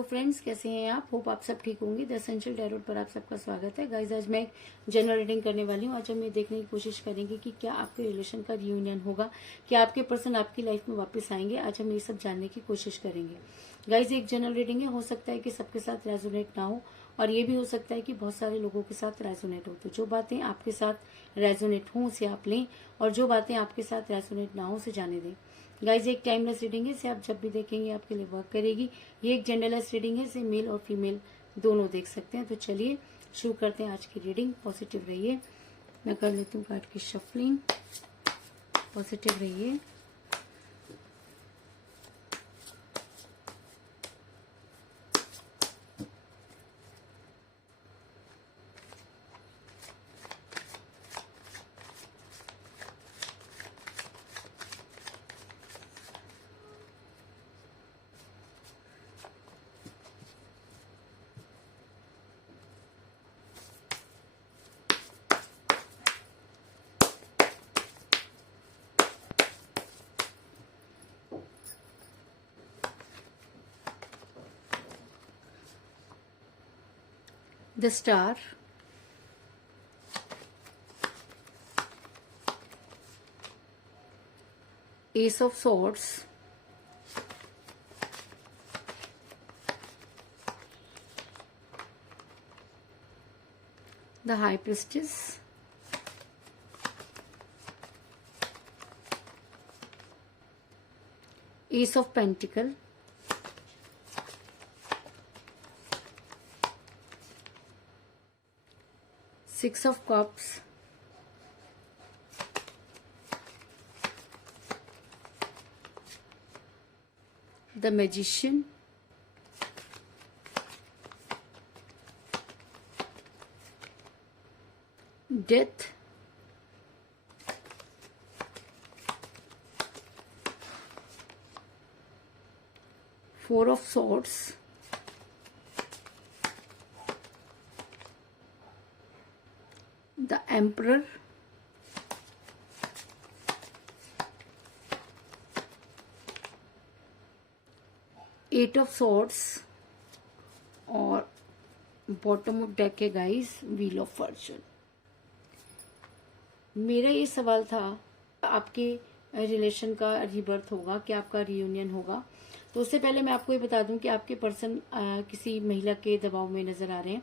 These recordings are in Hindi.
हेलो फ्रेंड्स, कैसे हैं आप? होप आप सब ठीक होंगे। द एसेंशियल टैरोट पर आप सबका स्वागत है। गाइज, आज मैं जनरल रीडिंग करने वाली हूँ। आज हम ये देखने की कोशिश करेंगे कि क्या आपके रिलेशन का रियूनियन होगा, क्या आपके पर्सन आपकी लाइफ में वापस आएंगे। आज हम ये सब जानने की कोशिश करेंगे। गाइज, एक जनरल रीडिंग है, हो सकता है कि सबके साथ रेजोनेट ना हो, और ये भी हो सकता है कि बहुत सारे लोगों के साथ रेजोनेट हो। तो जो बातें आपके साथ रेजोनेट हों उसे आप लें, और जो बातें आपके साथ रेजोनेट ना हो उसे जाने दें। गाइज, एक टाइमलेस रीडिंग है, इसे आप जब भी देखेंगे आपके लिए वर्क करेगी। ये एक जेंडरलेस रीडिंग है, इसे मेल और फीमेल दोनों देख सकते हैं। तो चलिए शुरू करते हैं आज की रीडिंग। पॉजिटिव रहिए। मैं कर लेती हूँ कार्ड की शफलिंग। पॉजिटिव रहिए। The Star, Ace of Swords, the High Priestess, Ace of Pentacle, Six of Cups, the Magician, Death, Four of Swords, the Emperor, Eight of Swords, और बॉटम ऑफ डेक है गाइस, व्हील ऑफ फॉर्चून। मेरा ये सवाल था, आपके रिलेशन का रिबर्थ होगा, क्या आपका रियूनियन होगा? तो उससे पहले मैं आपको ये बता दूं कि आपके पर्सन किसी महिला के दबाव में नजर आ रहे हैं,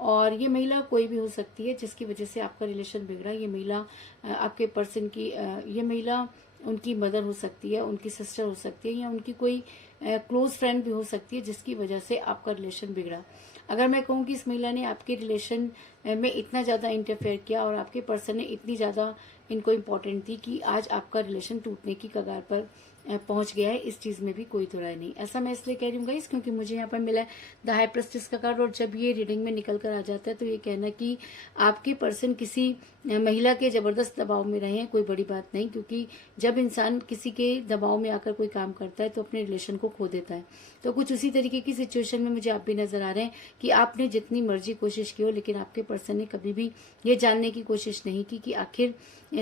और ये महिला कोई भी हो सकती है जिसकी वजह से आपका रिलेशन बिगड़ा। ये महिला आपके पर्सन की ये महिला उनकी मदर हो सकती है, उनकी सिस्टर हो सकती है, या उनकी कोई क्लोज फ्रेंड भी हो सकती है जिसकी वजह से आपका रिलेशन बिगड़ा। अगर मैं कहूँ कि इस महिला ने आपके रिलेशन में इतना ज्यादा इंटरफेयर किया और आपके पर्सन ने इतनी ज्यादा इनको इम्पोर्टेंट थी कि आज आपका रिलेशन टूटने की कगार पर पहुंच गया है, इस चीज में भी कोई दो राय नहीं। ऐसा मैं इसलिए कह रही हूँ गाइस क्योंकि मुझे यहाँ पर मिला है द हाई प्रेस्टिस का कार्ड, और जब ये रीडिंग में निकल कर आ जाता है तो ये कहना कि आपके पर्सन किसी महिला के जबरदस्त दबाव में रहे हैं, कोई बड़ी बात नहीं। क्योंकि जब इंसान किसी के दबाव में आकर कोई काम करता है तो अपने रिलेशन को खो देता है। तो कुछ उसी तरीके की सिचुएशन में मुझे आप भी नजर आ रहे हैं कि आपने जितनी मर्जी कोशिश की हो, लेकिन आपके पर्सन ने कभी भी ये जानने की कोशिश नहीं की कि आखिर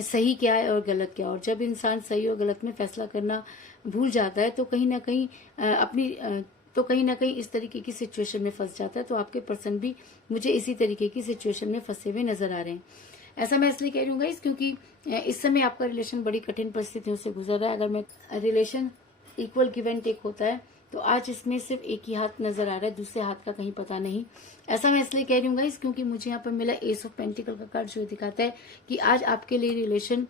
सही क्या है और गलत क्या है। और जब इंसान सही और गलत में फैसला करना भूल जाता है तो कहीं ना कहीं इस तरीके की सिचुएशन में फंस जाता है। तो आपके पर्सन भी मुझे इसी तरीके की सिचुएशन में फंसे हुए नजर आ रहे हैं। ऐसा मैं इसलिए कह रही हूँ गाइस क्योंकि इस समय आपका रिलेशन बड़ी कठिन परिस्थितियों से गुजर रहा है। अगर मैं relation equal give and take होता है तो आज इसमें सिर्फ एक ही हाथ नजर आ रहा है, दूसरे हाथ का कहीं पता नहीं। ऐसा मैं इसलिए कह रही हूँ गाइस क्योंकि मुझे यहाँ पर मिला एस ऑफ पेंटिकल का कार्ड, जो दिखाता है कि आज आपके लिए रिलेशन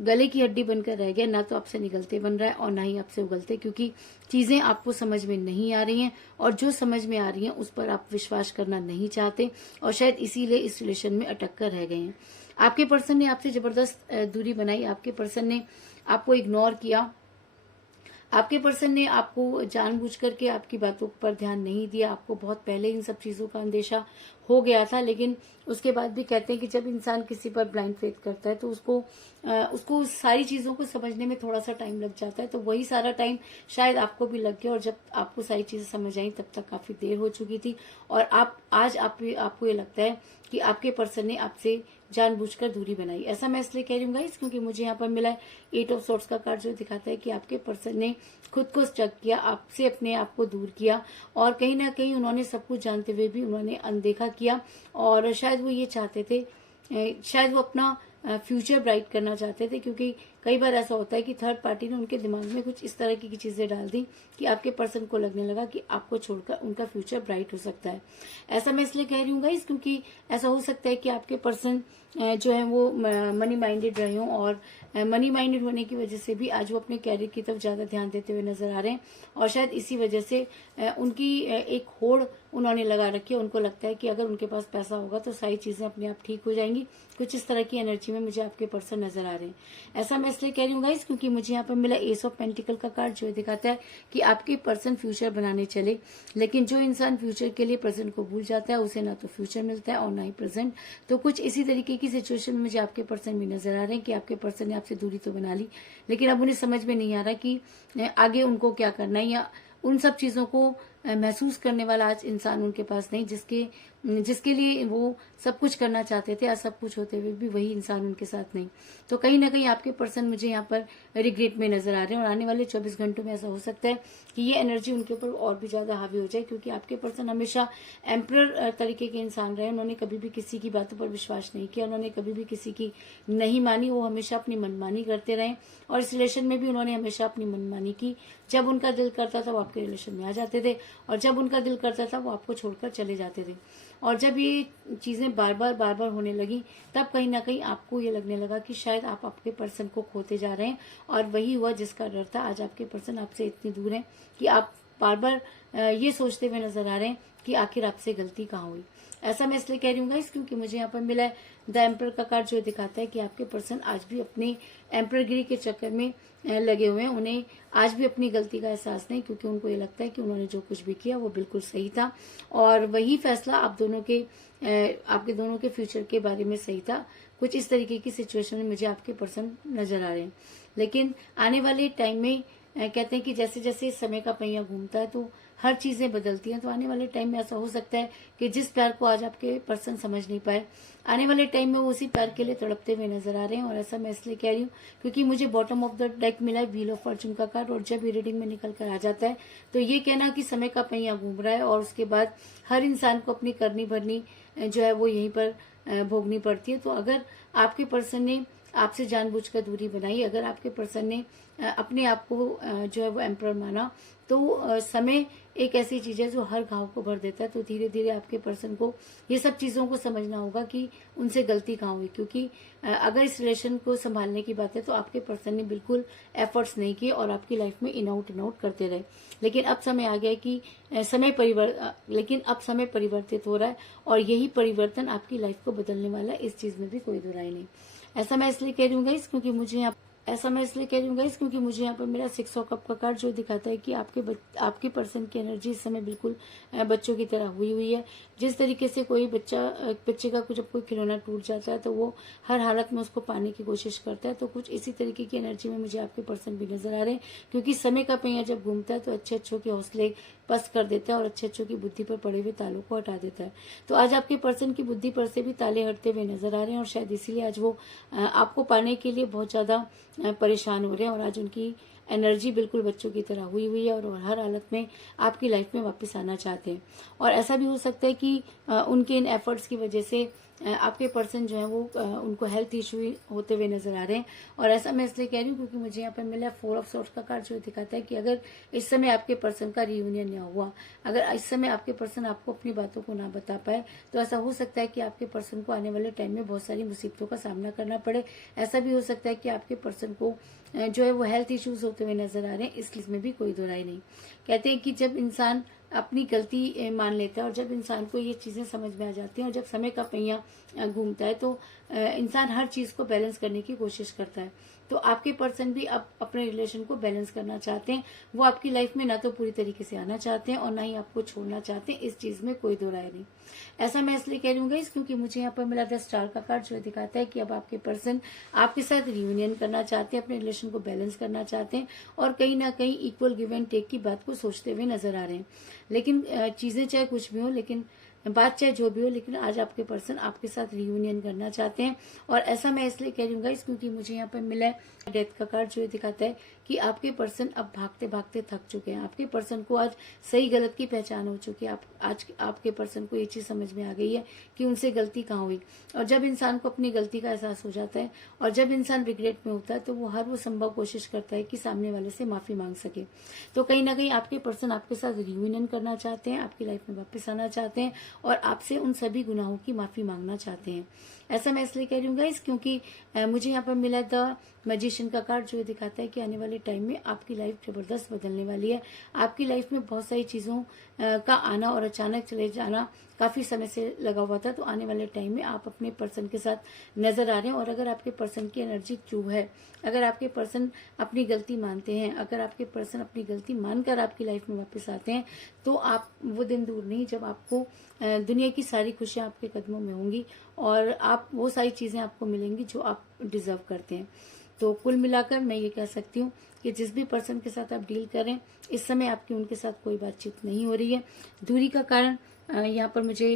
गले की हड्डी बनकर रह गया। ना तो आपसे निकलते बन रहा है और ना ही आपसे उगलते, क्योंकि चीजें आपको समझ में नहीं आ रही हैं, और जो समझ में आ रही हैं उस पर आप विश्वास करना नहीं चाहते, और शायद इसीलिए इस रिलेशन में अटक कर रह गए हैं। आपके पर्सन ने आपसे जबरदस्त दूरी बनाई, आपके पर्सन ने आपको इग्नोर किया, आपके पर्सन ने आपको जानबूझ करके आपकी बातों पर ध्यान नहीं दिया। आपको बहुत पहले इन सब चीजों का अंदेशा हो गया था, लेकिन उसके बाद भी कहते हैं कि जब इंसान किसी पर ब्लाइंड फेथ करता है तो उसको सारी चीजों को समझने में थोड़ा सा टाइम लग जाता है। तो वही सारा टाइम शायद आपको भी लग गया, और जब आपको सारी चीजें समझ आई तब तक काफी देर हो चुकी थी। और आपको ये लगता है कि आपके पर्सन ने आपसे जानबूझकर दूरी बनाई। ऐसा मैं इसलिए कह रही हूँ गाइस, क्योंकि मुझे यहाँ पर मिला है 8 ऑफ सॉर्ट्स का कार्ड, जो दिखाता है कि आपके पर्सन ने खुद को स्टक किया, आपसे अपने आप को दूर किया, और कहीं ना कहीं उन्होंने सब कुछ जानते हुए भी उन्होंने अनदेखा किया। और शायद वो ये चाहते थे, शायद वो अपना फ्यूचर ब्राइट करना चाहते थे, क्योंकि कई बार ऐसा होता है कि थर्ड पार्टी ने उनके दिमाग में कुछ इस तरह की चीजें डाल दी कि आपके पर्सन को लगने लगा कि आपको छोड़कर उनका फ्यूचर ब्राइट हो सकता है। ऐसा मैं इसलिए कह रही हूँ गाइस, क्योंकि ऐसा हो सकता है कि आपके पर्सन जो है वो मनी माइंडेड रहे हों, और मनी माइंडेड होने की वजह से भी आज वो अपने कैरियर की तरफ ज्यादा ध्यान देते हुए नजर आ रहे हैं। और शायद इसी वजह से उनकी एक होड़ उन्होंने लगा रखी है। उनको लगता है कि अगर उनके पास पैसा होगा तो सारी चीजें अपने आप ठीक हो जाएंगी। कुछ इस तरह की एनर्जी में मुझे आपके पर्सन नजर आ रहे हैं। ऐसा मैं इसलिए कह रही हूँ गाइस, क्योंकि मुझे यहाँ पर मिला एस ऑफ पेंटिकल का कार्ड, जो दिखाता है कि आपके पर्सन फ्यूचर बनाने चले, लेकिन जो इंसान फ्यूचर के लिए प्रेजेंट को भूल जाता है उसे ना तो फ्यूचर मिलता है और ना ही प्रेजेंट। तो कुछ इसी तरीके की सिचुएशन में मुझे आपके पर्सन भी नजर आ रहे हैं कि आपके पर्सन ने आपसे दूरी तो बना ली, लेकिन अब उन्हें समझ में नहीं आ रहा कि आगे उनको क्या करना है, या उन सब चीजों को महसूस करने वाला आज इंसान उनके पास नहीं, जिसके लिए वो सब कुछ करना चाहते थे। आज सब कुछ होते हुए भी वही इंसान उनके साथ नहीं। तो कहीं ना कहीं आपके पर्सन मुझे यहाँ पर रिग्रेट में नजर आ रहे हैं, और आने वाले 24 घंटों में ऐसा हो सकता है कि ये एनर्जी उनके ऊपर और भी ज्यादा हावी हो जाए, क्योंकि आपके पर्सन हमेशा एम्परर तरीके के इंसान रहे। उन्होंने कभी भी किसी की बातों पर विश्वास नहीं किया, उन्होंने कभी भी किसी की नहीं मानी, वो हमेशा अपनी मनमानी करते रहे। और इस रिलेशन में भी उन्होंने हमेशा अपनी मनमानी की। जब उनका दिल करता था वो आपके रिलेशन में आ जाते थे, और जब उनका दिल करता था वो आपको छोड़कर चले जाते थे। और जब ये चीजें बार बार होने लगी, तब कहीं ना कहीं आपको ये लगने लगा कि शायद आप आपके पर्सन को खोते जा रहे हैं। और वही हुआ जिसका डर था। आज आपके पर्सन आपसे इतनी दूर है कि आप बार बार ये सोचते हुए नजर आ रहे हैं कि आखिर आपसे गलती कहाँ हुई। ऐसा मैं इसलिए कह रही हूँ गाइस, क्योंकि मुझे यहाँ पर मिला है द एम्पर का कार्ड, जो दिखाता है कि आपके पर्सन आज भी अपने एम्परगिरी के चक्कर में लगे हुए हैं। उन्हें आज भी अपनी गलती का एहसास नहीं, क्योंकि उनको ये लगता है कि उन्होंने जो कुछ भी किया वो बिल्कुल सही था, और वही फैसला आपके दोनों के फ्यूचर के बारे में सही था। कुछ इस तरीके की सिचुएशन में मुझे आपके पर्सन नजर आ रहे हैं। लेकिन आने वाले टाइम में कहते हैं कि जैसे जैसे समय का पहिया घूमता है तो हर चीजें बदलती हैं। तो आने वाले टाइम में ऐसा हो सकता है कि जिस प्यार को आज आपके पर्सन समझ नहीं पाए, आने वाले टाइम में वो उसी प्यार के लिए तड़पते हुए नजर आ रहे हैं। और ऐसा मैं इसलिए कह रही हूँ क्योंकि मुझे बॉटम ऑफ द डेक मिला है व्हील ऑफ फॉर्चून का कार्ड, और जब ये रीडिंग में निकल कर आ जाता है तो ये कहना कि समय का पहिया घूम रहा है, और उसके बाद हर इंसान को अपनी करनी भरनी जो है वो यहीं पर भोगनी पड़ती है। तो अगर आपके पर्सन ने आपसे जानबूझकर दूरी बनाई, अगर आपके पर्सन ने अपने आप को जो है वो एम्परर माना, तो समय एक ऐसी चीज है जो हर घाव को भर देता है। तो धीरे धीरे आपके पर्सन को ये सब चीजों को समझना होगा कि उनसे गलती कहाँ हुई, क्योंकि अगर इस रिलेशन को संभालने की बात है तो आपके पर्सन ने बिल्कुल एफर्ट्स नहीं किए और आपकी लाइफ में इन आउट करते रहे। लेकिन अब समय आ गया है कि समय परिवर्तित हो रहा है, और यही परिवर्तन आपकी लाइफ को बदलने वाला है। इस चीज में भी कोई दुराई नहीं। ऐसा मैं इसलिए कह रही हूँ गाइस, क्योंकि मुझे यहाँ पर मेरा 6 ऑफ कप का कार्ड, जो दिखाता है कि आपके पर्सन की एनर्जी इस समय बिल्कुल बच्चों की तरह हुई है। जिस तरीके से कोई बच्चे का जब कोई खिलौना टूट जाता है तो वो हर हालत में उसको पाने की कोशिश करता है। तो कुछ इसी तरीके की एनर्जी में मुझे आपके पर्सन भी नजर आ रहे हैं, क्योंकि समय का पहिया जब घूमता है तो अच्छे अच्छों के हौसले पस्त कर देता है और अच्छे अच्छों की बुद्धि पर पड़े हुए तालों को हटा देता है। तो आज आपके पर्सन की बुद्धि पर से भी ताले हटते हुए नजर आ रहे हैं, और शायद इसीलिए आज वो आपको पाने के लिए बहुत ज्यादा परेशान हो रहे हैं। और आज उनकी एनर्जी बिल्कुल बच्चों की तरह हुई है, और हर हालत में आपकी लाइफ में वापस आना चाहते हैं। और ऐसा भी हो सकता है कि उनके इन एफर्ट्स की वजह से आपके पर्सन जो है वो उनको हेल्थ इशू होते हुए नजर आ रहे हैं। और ऐसा मैं इसलिए कह रही हूँ क्योंकि मुझे यहाँ पर मिला 4 ऑफ सॉर्ट्स का कार्ड, जो दिखाता है कि अगर इस समय आपके पर्सन का रियूनियन ना हुआ, अगर इस समय आपके पर्सन आपको अपनी बातों को ना बता पाए, तो ऐसा हो सकता है कि आपके पर्सन को आने वाले टाइम में बहुत सारी मुसीबतों का सामना करना पड़े। ऐसा भी हो सकता है कि आपके पर्सन को जो है वो हेल्थ इश्यूज होते हुए नजर आ रहे हैं। इस चीज में भी कोई दो राय नहीं। कहते हैं कि जब इंसान अपनी गलती मान लेता है और जब इंसान को ये चीजें समझ में आ जाती हैं और जब समय का पहिया घूमता है तो इंसान हर चीज को बैलेंस करने की कोशिश करता है। तो आपके पर्सन भी अब अपने रिलेशन को बैलेंस करना चाहते हैं। वो आपकी लाइफ में ना तो पूरी तरीके से आना चाहते हैं और ना ही आपको छोड़ना चाहते हैं, इस चीज में कोई दो राय नहीं। ऐसा मैं इसलिए कह रही हूँ गाइस, क्योंकि मुझे यहाँ पर मिला 10 स्टार का कार्ड, जो दिखाता है कि अब आपके पर्सन आपके साथ रियूनियन करना चाहते हैं, अपने रिलेशन को बैलेंस करना चाहते हैं और कहीं ना कहीं इक्वल गिव एंड टेक की बात को सोचते हुए नजर आ रहे हैं। लेकिन चीजें चाहे कुछ भी हो, लेकिन बात चाहे जो भी हो, लेकिन आज आपके पर्सन आपके साथ रियूनियन करना चाहते हैं। और ऐसा मैं इसलिए कह रही हूँ गाइस, क्योंकि मुझे यहाँ पर मिला है डेथ का कार्ड, जो दिखाता है कि आपके पर्सन अब भागते भागते थक चुके हैं। आपके पर्सन को आज सही गलत की पहचान हो चुकी है। आज आपके पर्सन को ये चीज समझ में आ गई है कि उनसे गलती कहाँ हुई। और जब इंसान को अपनी गलती का एहसास हो जाता है और जब इंसान रिग्रेट में होता है, तो वो हर वो संभव कोशिश करता है कि सामने वाले से माफी मांग सके। तो कहीं ना कहीं आपके पर्सन आपके साथ रियूनियन करना चाहते हैं, आपकी लाइफ में वापस आना चाहते हैं और आपसे उन सभी गुनाहों की माफी मांगना चाहते हैं। ऐसा मैं इसलिए कह रही हूँ गाइस, क्योंकि मुझे यहाँ पर मिला द मैजिशियन का कार्ड, जो दिखाता है कि आने वाले टाइम में आपकी लाइफ जबरदस्त बदलने वाली है। आपकी लाइफ में बहुत सारी चीजों का आना और अचानक चले जाना काफी समय से लगा हुआ था, तो आने वाले टाइम में आप अपने पर्सन के साथ नजर आ रहे हैं। और अगर आपके पर्सन की एनर्जी ट्रू है, अगर आपके पर्सन अपनी गलती मानते हैं, अगर आपके पर्सन अपनी गलती मानकर आपकी लाइफ में वापस आते हैं, तो आप वो दिन दूर नहीं जब आपको दुनिया की सारी खुशियां आपके कदमों में होंगी और आप वो सारी चीजें आपको मिलेंगी जो आप डिजर्व करते हैं। तो कुल मिलाकर मैं ये कह सकती हूँ कि जिस भी पर्सन के साथ आप डील करें, इस समय आपकी उनके साथ कोई बातचीत नहीं हो रही है। दूरी का कारण यहाँ पर मुझे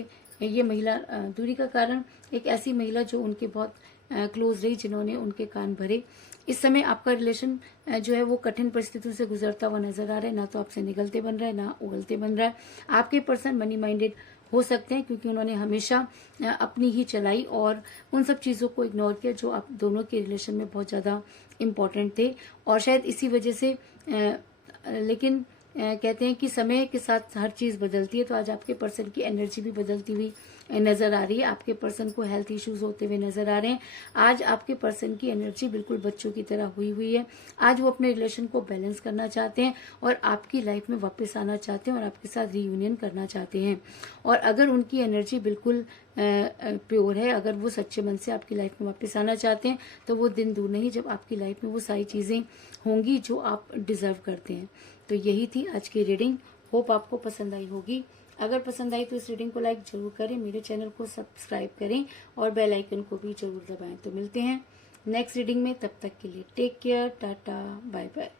ये महिला, दूरी का कारण एक ऐसी महिला जो उनके बहुत क्लोज रही, जिन्होंने उनके कान भरे। इस समय आपका रिलेशन जो है वो कठिन परिस्थितियों से गुजरता हुआ नजर आ रहा है। ना तो आपसे निगलते बन रहा है, ना उगलते बन रहा है। आपके पर्सन मनी माइंडेड हो सकते हैं, क्योंकि उन्होंने हमेशा अपनी ही चलाई और उन सब चीजों को इग्नोर किया जो आप दोनों के रिलेशन में बहुत ज्यादा इम्पोर्टेंट थे। और शायद इसी वजह से लेकिन कहते हैं कि समय के साथ हर चीज बदलती है। तो आज आपके पर्सन की एनर्जी भी बदलती हुई नजर आ रही है। आपके पर्सन को हेल्थ इश्यूज होते हुए नजर आ रहे हैं। आज आपके पर्सन की एनर्जी बिल्कुल बच्चों की तरह हुई है। आज वो अपने रिलेशन को बैलेंस करना चाहते हैं और आपकी लाइफ में वापस आना चाहते हैं और आपके साथ रीयूनियन करना चाहते हैं। और अगर उनकी एनर्जी बिल्कुल प्योर है, अगर वो सच्चे मन से आपकी लाइफ में वापस आना चाहते हैं, तो वो दिन दूर नहीं जब आपकी लाइफ में वो सारी चीजें होंगी जो आप डिजर्व करते हैं। तो यही थी आज की रीडिंग। होप आपको पसंद आई होगी। अगर पसंद आई तो इस रीडिंग को लाइक जरूर करें, मेरे चैनल को सब्सक्राइब करें और बेल आइकन को भी जरूर दबाएं। तो मिलते हैं नेक्स्ट रीडिंग में, तब तक के लिए take care, tata, bye bye.